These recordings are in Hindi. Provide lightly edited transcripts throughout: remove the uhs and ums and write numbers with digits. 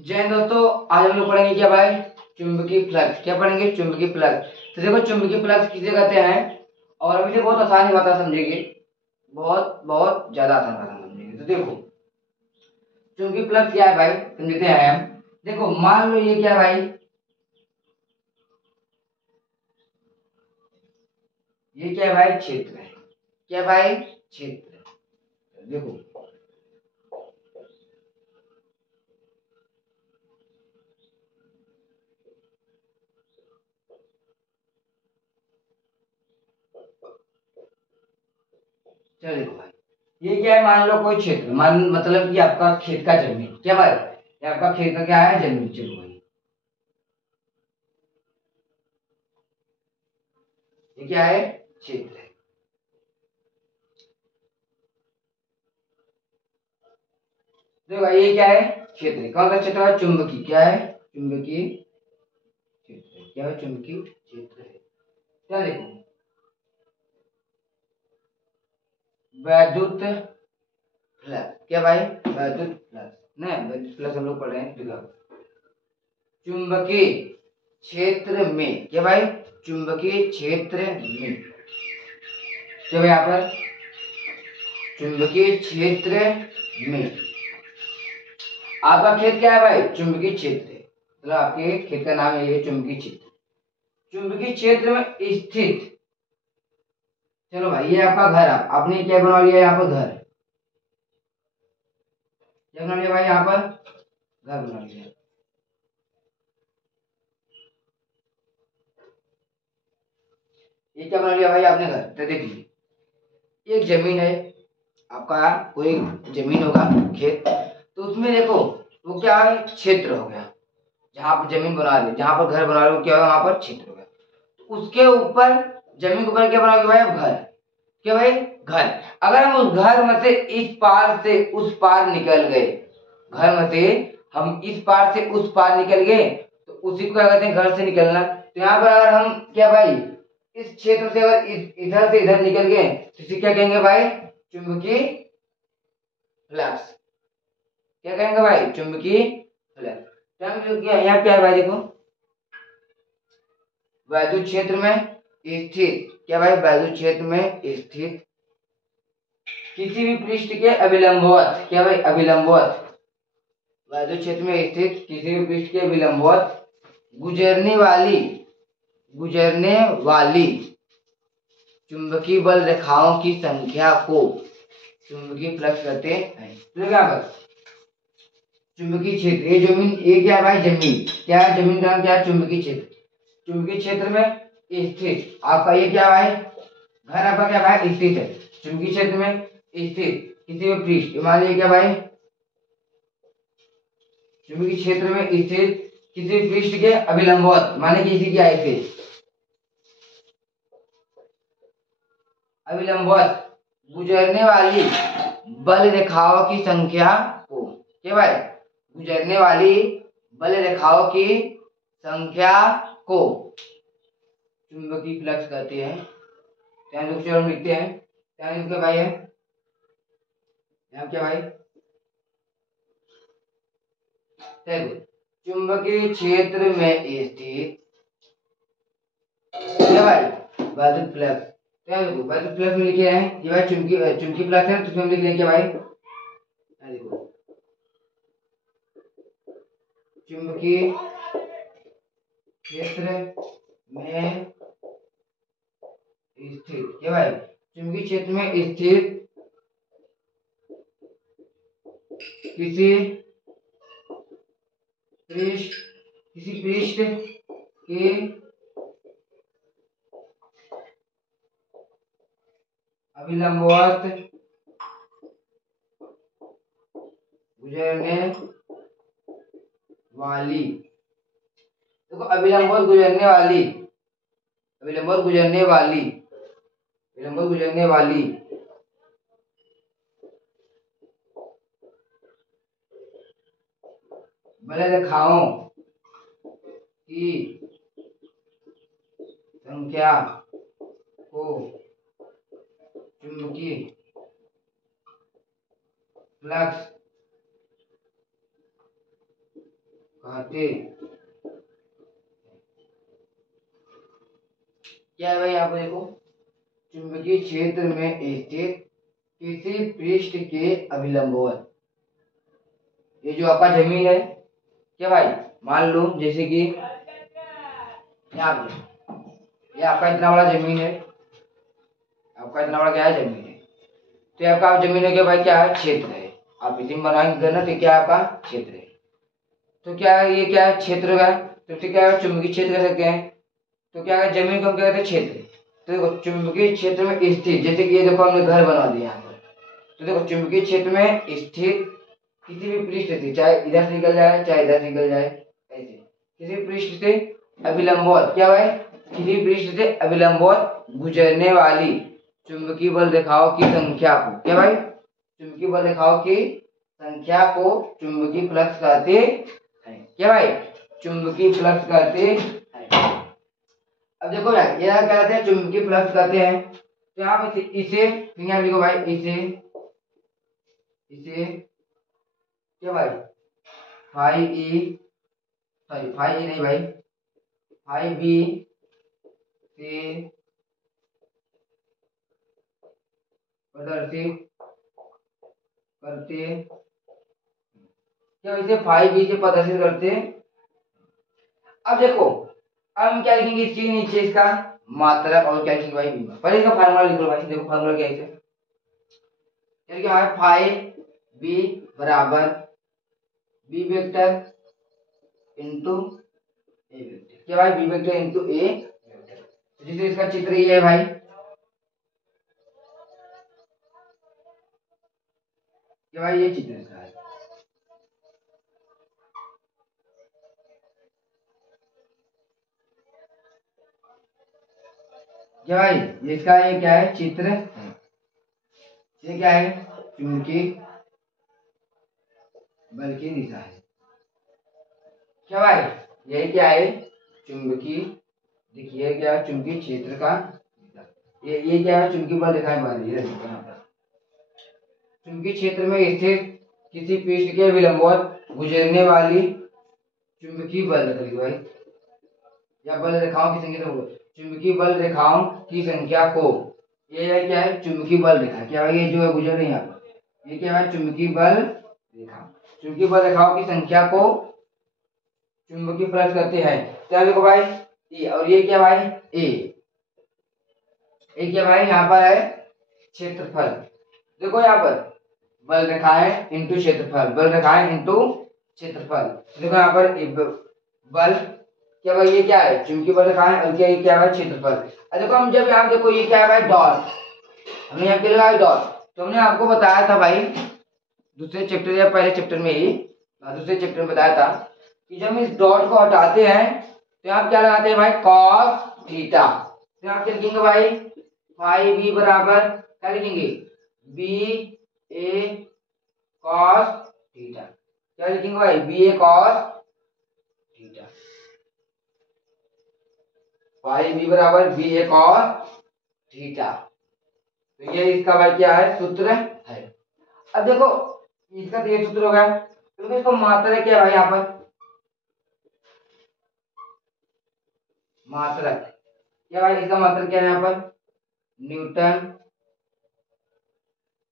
जय हिंद दोस्तों, आज हम लोग पढ़ेंगे क्या भाई? चुंबकीय फ्लक्स। क्या पढ़ेंगे? चुंबकीय फ्लक्स। तो देखो चुंबकीय फ्लक्स किसे कहते हैं, और अभी से बहुत आसान ही बात समझेंगे, बहुत बहुत ज्यादा आसान बात समझेंगे। तो देखो चुंबकीय फ्लक्स क्या है भाई, समझते हैं हम। देखो मान लो ये क्या है भाई, ये क्या है भाई? क्षेत्र है। क्या भाई? क्षेत्र। देखो चलो देखो भाई, ये क्या है? मान लो कोई क्षेत्र, मान मतलब कि आपका खेत का जमीन। क्या भाई? ये आपका खेत का क्या है? जमीन। चलो भाई, ये क्या है? क्षेत्र है। देखो भाई ये क्या है? क्षेत्र है। कौन सा क्षेत्र है? चुंबकीय। क्या है? चुंबकीय क्षेत्र है। क्या है? चुंबकीय क्षेत्र है। क्या देखो, वैद्युत फ्लक्स। क्या भाई? वैद्युत फ्लक्स ना, वैद्युत फ्लक्स हम लोग पढ़ रहे हैं। देखो चुंबकीय क्षेत्र में। क्या भाई? चुंबकीय क्षेत्र में। क्या भाई? यहाँ पर चुंबकीय क्षेत्र में आपका खेत क्या है भाई? चुंबकीय क्षेत्र है। मतलब आपके खेत का नाम है ये चुंबकीय क्षेत्र। चुंबकीय क्षेत्र में स्थित, चलो भाई ये आपका घर है, आपने क्या बना लिया यहाँ पर? घर। क्या बना लिया भाई? यहाँ पर घर बना लिया। ये क्या बना लिया भाई आपने? घर। तो देखिए एक जमीन है आपका, कोई जमीन होगा, खेत। तो उसमें देखो वो क्या है? क्षेत्र हो गया। जहां पर जमीन बना रहे, जहां पर घर बना रहे हो, क्या होगा? वहां पर क्षेत्र हो गया। उसके ऊपर, जमीन के ऊपर क्या बनाओगे भाई आप? घर। क्या भाई? घर। अगर हम उस घर में से इस पार से उस पार निकल गए, घर में से हम इस पार से उस पार निकल गए, तो उसी को क्या कहते हैं? घर से निकलना। तो यहाँ पर अगर हम क्या भाई इस क्षेत्र से अगर इधर से इधर निकल गए, तो इसे क्या कहेंगे भाई? चुंबकीय फ्लक्स। क्या कहेंगे भाई? चुंबकीय फ्लक्स। यहाँ क्या है भाई? देखो वैद्युत क्षेत्र में स्थित। क्या भाई? वैद्युत क्षेत्र में स्थित किसी भी पृष्ठ के अभिलंबवत। क्या भाई? अभिलंबवत। वैद्युत क्षेत्र में स्थित किसी भी पृष्ठ के विलंबवत गुजरने वाली, गुजरने वाली चुंबकीय बल रेखाओं की संख्या को चुंबकीय फ्लक्स कहते हैं। तो क्या पर चुंबकीय क्षेत्र, ये जमीन, ये क्या है भाई? जमीन। क्या है? जमीन का नाम क्या है? चुंबकीय क्षेत्र। चुंबकीय क्षेत्र में स्थित आपका ये क्या भाई? घर आपका क्या भाई? स्थित है चुंबकीय क्षेत्र में स्थित किसी भी पृष्ठ, मान लीजिए क्या भाई? चुंबकीय क्षेत्र में स्थित किसी पृष्ठ के अभिलंबवत, माने कि इसी की आई से अभिलंबवत गुजरने वाली बल रेखाओं की संख्या को। क्या भाई? गुजरने वाली बल रेखाओं की संख्या को चुंबकीय फ्लक्स कहते हैं। ध्यान से हम लिखते हैं। ध्यान से भाई है यहाँ क्या भाई? देखो चुंबकीय क्षेत्र में स्थित क्या भाई? वैद्युत फ्लक्स। क्या देखो वैद्युत फ्लक्स में लिखे हैं ये भाई चुंबकीय चुंबकीय फ्लक्स है, तो इसमें लिख लेंगे भाई। देखो चुंबकीय क्षेत्र में स्थित। क्या भाई? चुंबकीय क्षेत्र में स्थित किसी पृष्ठ, किसी पृष्ठ के अभिलंबवत गुजरने वाली, देखो अभिलंबवत गुजरने वाली, अभिलंबवत गुजरने वाली, अभिलंबवत गुजरने वाली बल रेखाओं की संख्या को चुंबकीय फ्लक्स कहते क्या है भाई? यहाँ पर देखो, चुंबकीय क्षेत्र में स्थित किसी पृष्ठ के अभिलंबवत, ये जो आपका जमीन है क्या भाई, मान लो जैसे कि यहाँ पे ये आपका इतना बड़ा जमीन है, आपका इतना बड़ा क्या है, जमीन है। तो ये आपका जमीन है क्या भाई, क्या है, क्षेत्र है। आप इसी में बनाएंगे ना, तो क्या है आपका क्षेत्र है। तो क्या है, ये क्या है, क्षेत्र का, तो फिर क्या है, चुंबकीय क्षेत्र कह सकते हैं। तो क्या है, जमीन को हम क्या कहते हैं, क्षेत्र। तो देखो चुंबकीय क्षेत्र में स्थित, जैसे कि ये देखो हमने घर बना दिया यहाँ पर, तो देखो चुंबकीय क्षेत्र में स्थित किसी भी पृष्ठ से, चाहे इधर से निकल जाए चाहे इधर से निकल जाए, ऐसे किसी भी पृष्ठ से अभिलंबवत, क्या भाई, किसी भी पृष्ठ से अभिलंबवत गुजरने वाली चुंबकीय बल रेखाओं की संख्या को, क्या भाई, चुंबकीय बल रेखाओं की संख्या को चुंबकीय फ्लक्स कहते हैं। क्या भाई, चुंबकीय फ्लक्स कहते हैं। अब देखो यार, ये क्या कहते हैं, चुंबकीय फ्लक्स कहते हैं। तो यहाँ पे इसे यहाँ लिखो भाई, इसे इसे क्या भाई, phi e, sorry phi e नहीं भाई, फाई बी से प्रदर्शित करते, क्या इसे फाई बी से प्रदर्शित करते। अब देखो, अब हम क्या लिखेंगे इसके नीचे, इसका मात्रक, और क्या लिखेंगे भाई, बीमा। पहले इसका फार्मूला लिख लो भाई, देखो फार्मूला क्या है इसे, क्या है, फाई बी बराबर बी वेक्टर इंटू ए वेक्टर, क्या भाई, बी वेक्टर इंटू ए वेक्टर। जिसे इसका चित्र ये है भाई, क्या भाई, ये चित्र इसका है। क्या भाई, इसका ये क्या है, चित्र है। ये क्या है, चुंबकीय बल की दिशा है। क्या भाई, ये क्या है, चुंबकीय, देखिए क्या है, चुंबकीय क्षेत्र का, ये क्या है, चुंबकीय बल दिखाई पा रही है यहाँ पर। चुंबकीय क्षेत्र में स्थित किसी पृष्ठ के विलंबवत गुजरने वाली चुंबकीय बल भाई, या बल रेखाओं की संख्या, चुंबकीय बल रेखाओं की संख्या को, ये है क्या है, चुंबकीय बल रेखा, क्या है, ये जो है गुजर रही है यहाँ पर, ये क्या है, चुंबकीय बल रेखा। चुंबकीय बल रेखाओं की संख्या को चुंबकीय फ्लक्स कहते हैं। क्या देखो भाई, ए, और ये क्या भाई, ए क्या भाई, यहाँ पर है क्षेत्रफल। देखो यहाँ पर बल रेखाएं इंटू क्षेत्रफल, बल रेखाएं इंटू क्षेत्रफल। देखो यहाँ पर बल, क्या भाई, ये क्या है, चुंबकीय बल रेखाएं, और क्या, ये क्या है, क्षेत्रफल। देखो हम जब यहाँ देखो, ये क्या है भाई, डॉट, हमने यहाँ पे लगाया डॉट। तो हमने आपको बताया था भाई दूसरे चैप्टर या पहले चैप्टर में ही, दूसरे चैप्टर में बताया था कि जब हम इस डॉट को हटाते हैं तो यहाँ क्या लगाते हैं भाई, कॉस थीटा। तो यहाँ क्या लिखेंगे भाई, फाई बी बराबर क्या लिखेंगे, बी ए कॉस थीटा। क्या लिखेंगे भाई, बी ए कॉस थीटा, फाई बी बराबर बी ए कॉस थीटा। तो ये इसका भाई क्या है, सूत्र है। अब देखो इसका तो ये सूत्र हो गया, तो इसको मात्रक क्या भाई, यहाँ पर मात्रक, क्या भाई, इसका मात्रक क्या है यहाँ पर, newton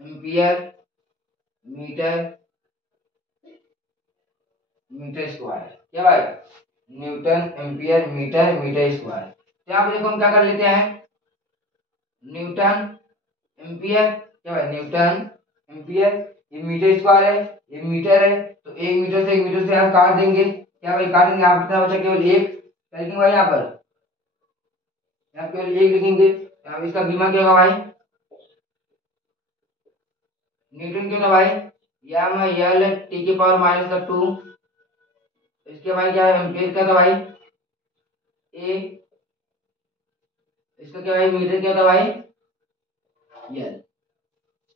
ampere metre metre square. क्या भाई, newton ampere metre metre square. तो यहाँ पर देखो हम क्या कर लेते हैं, न्यूटन एम्पियर, क्या भाई, न्यूटन एम्पियर, ये मीटर स्क्वायर है, ये मीटर है, तो एक मीटर से एक मीटर से हम काट देंगे। क्या भाई, काट देंगे, यहाँ कितना बचा, केवल एक, क्या लिखेंगे भाई, यहाँ पर यहाँ केवल एक लिखेंगे। यहाँ इसका बीमा क्या होगा भाई, न्यूटन क्यों था भाई, यम एल टी की पावर माइनस का 2। इसके भाई क्या है, एम्पियर क्या था भाई, ए, इसका क्या भाई, मीटर क्या था भाई, एल,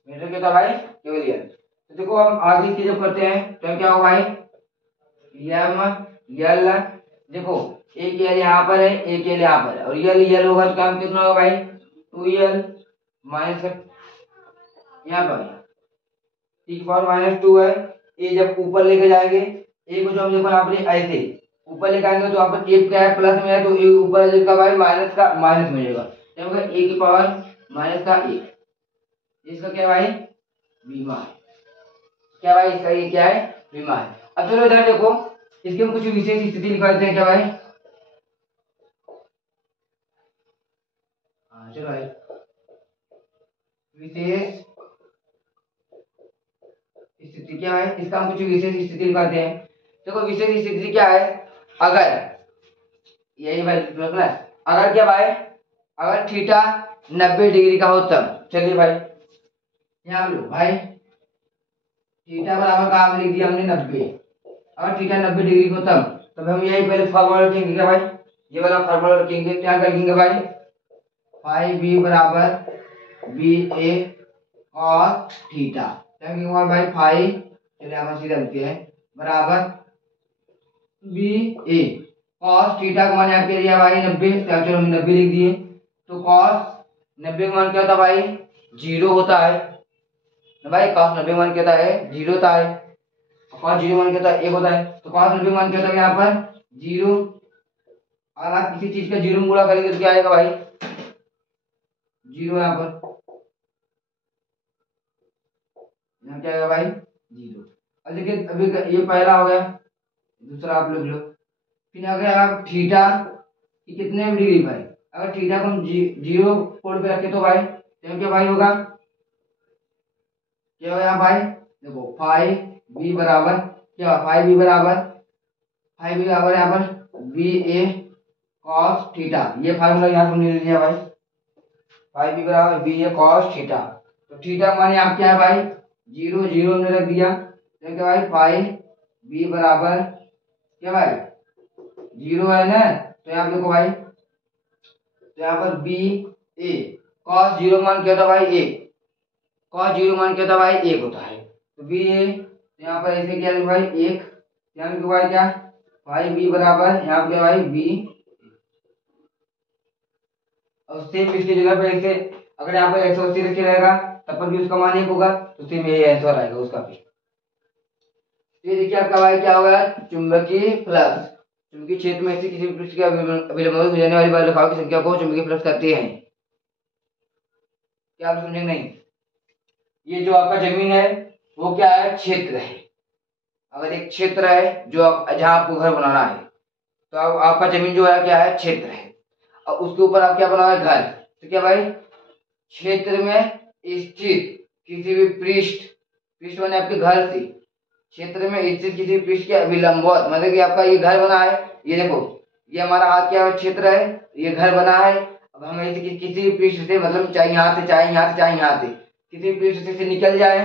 मीटर क्या था भाई, केवल एल। तो देखो हम आगे की जब करते हैं तो क्या होगा भाई, यम एल, देखो एक एल यहाँ पर है, एक एल यहाँ पर है, और एल होगा तो काम कितना होगा भाई, 2 एल माइनस यहाँ पर टी की पावर -2 है। ये जब ऊपर लेके जाएंगे ए को जो हम देखो यहाँ पर ऐसे ऊपर लेकर आएंगे तो यहाँ पर ए क्या है प्लस में है तो ए ऊपर का भाई माइनस का माइनस में जाएगा, तो ए की पावर माइनस का एक, इसका क्या भाई बीमा है, क्या भाई इसका ये क्या है बीमा है। अब चलो इधर देखो इसके हम कुछ विशेष स्थिति लिखा देते हैं क्या भाई, हाँ चलो भाई विशेष स्थिति क्या है, इसका हम कुछ विशेष स्थिति लिखाते हैं। देखो विशेष स्थिति क्या है, अगर यही भाई प्लस अगर क्या भाई अगर थीटा 90 डिग्री का हो तब, चलिए भाई यहाँ लो भाई थीटा बराबर का लिख दिया हमने 90, अगर थीटा 90 डिग्री को तब हम यही पहले फॉर्मूला रखेंगे क्या भाई, ये वाला फॉर्मूला रखेंगे, क्या करेंगे भाई फाई बी बराबर बी ए कॉस थीटा, क्या करेंगे भाई फाई चलिए हम सीधे लिखते हैं बराबर बी ए कॉस थीटा का मान यहाँ पे दिया भाई 90, चलो हम 90 लिख दिए, तो कॉस 90 का मान क्या होता है भाई 0 होता है ना भाई, कॉस 90 मान क्या होता है 0 होता है, कॉस 0 मान क्या होता है 1 होता है, तो कॉस 90 मान क्या होता है यहाँ पर 0, अगर आप किसी चीज का 0 में गुणा करेंगे तो क्या आएगा भाई 0, यहाँ पर यहाँ क्या आएगा भाई 0। अब देखिए अभी ये पहला हो गया, दूसरा आप लोग लो, फिर अगर आप थीटा की कितने डिग्री भाई, अगर थीटा को हम 0 कोण पे रखे तो भाई क्या भाई होगा, क्या होगा यहाँ भाई देखो फाई बी बराबर क्या, फाई बी बराबर यहाँ पर बी ए कॉस थीटा, ये फार्मूला यहाँ तुमने ले लिया भाई, फाई बी बराबर बी ए कॉस थीटा, तो थीटा माने आप क्या है भाई 0 0 हमने रख दिया, तो क्या भाई फाई बी बराबर क्या भाई 0 है ना, तो यहाँ देखो भाई तो यहाँ पर बी ए कॉस 0 मान क्या होता भाई 1, कॉस 0 मान क्या होता भाई 1 होता है, तो बी ए यहाँ पर ऐसे क्या भाई 1, यहाँ पे भाई क्या फाई बी बराबर यहाँ पे भाई बी, और सेम इसकी जगह पे ऐसे अगर यहाँ पर 180 रखे रहेगा तब पर भी उसका मान 1 होगा, तो सेम यही आंसर आएगा उसका भी। ये देखिए आपका भाई क्या होगा चुंबकीय फ्लक्स, चुंबकीय क्षेत्र में से किसी भी पृष्ठ के अभिलंब गुजरने वाली बल रेखाओं की संख्या को चुंबकीय फ्लक्स कहते हैं, क्या आप समझेंगे नहीं, ये जो आपका जमीन है वो क्या है क्षेत्र है, अगर एक क्षेत्र है जो जहाँ आपको घर बनाना है तो आपका जमीन जो है क्या है क्षेत्र है, और उसके ऊपर आप क्या बनाओगे घर, तो क्या भाई क्षेत्र में स्थित किसी भी पृष्ठ माने आपके घर से क्षेत्र में स्थित किसी पृष्ठ के अभिलंबवत, मतलब कि आपका ये घर बना है, ये देखो ये हमारा हाथ क्या क्षेत्र है, ये घर बना है, अब हम ऐसे किसी पृष्ठ से मतलब चाहे यहाँ से चाहे यहाँ से चाहे यहाँ से किसी पृष्ठ से निकल जाए,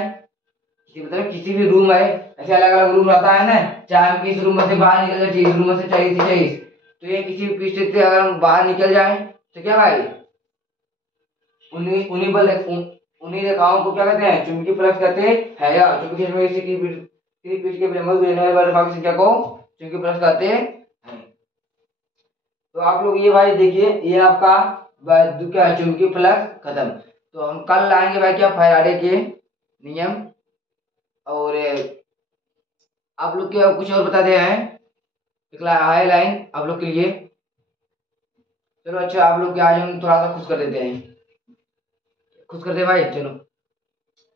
मतलब किसी भी रूम है ऐसे अलग अलग रूम रहता है ना, चाहे हम इस रूम में से बाहर निकल जाए इस रूम में से चाहिए, तो ये किसी भी पृष्ठ से अगर हम बाहर निकल जाए तो क्या भाई उन्हीं रेखाओं को क्या कहते हैं चुंबकीय फ्लक्स कहते हैं, या चुंबकीय में किसी पृष्ठ के अभिलंब गुजरने वाली रेखाओं की संख्या को चुंबकीय फ्लक्स कहते हैं। तो आप लोग ये भाई देखिए ये आपका क्या है चुंबकीय फ्लक्स खत्म, तो हम कल लाएंगे भाई क्या फैराडे के नियम, और आप लोग क्या कुछ और बता दे हैं एक हाई लाइन आप लोग के लिए, चलो अच्छा आप लोग आज हम थोड़ा सा खुश कर देते हैं, खुश कर दे भाई चलो,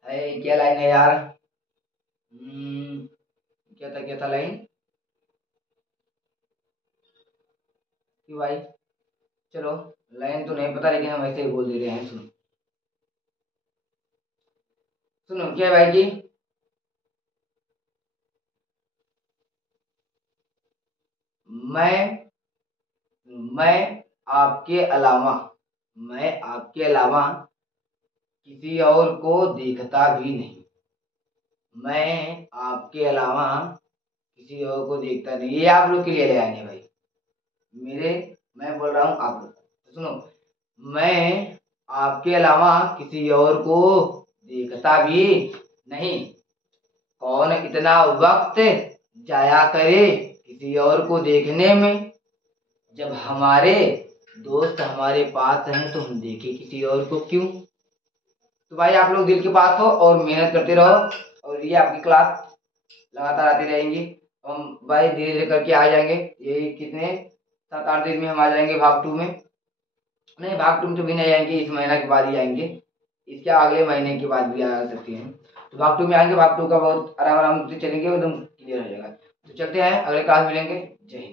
अरे क्या लाइन है यार, क्या था लाइन क्यों भाई, चलो लाइन तो नहीं पता लेकिन हम ऐसे ही बोल दे रहे हैं, सुनो सुनो क्या भाई जी, मैं आपके अलावा किसी और को देखता भी नहीं, मैं आपके अलावा किसी और को देखता नहीं, ये आप लोग के लिए ले आएंगे भाई मैं बोल रहा हूँ आप लोग तो सुनो, मैं आपके अलावा किसी और को देखता भी नहीं, कौन इतना वक्त जाया करे किसी और को देखने में, जब हमारे दोस्त हमारे पास हैं तो हम देखें किसी और को क्यों। तो भाई आप लोग दिल के पास हो और मेहनत करते रहो, और ये आपकी क्लास लगातार आती रहेंगी, हम भाई धीरे धीरे करके आ जाएंगे। ये कितने 7-8 दिन में हम आ जाएंगे भाग 2 में। नहीं, भाग 2 में तो भी नहीं आएंगे, इस महीना के बाद ही आएंगे, इसके अगले महीने के बाद भी आ सकते हैं। तो भाग 2 में आएंगे, भाग 2 का बहुत आराम आराम से चलेंगे, एकदम क्लियर हो जाएगा। तो चलते हैं, अगले क्लास मिलेंगे। जय हिंद।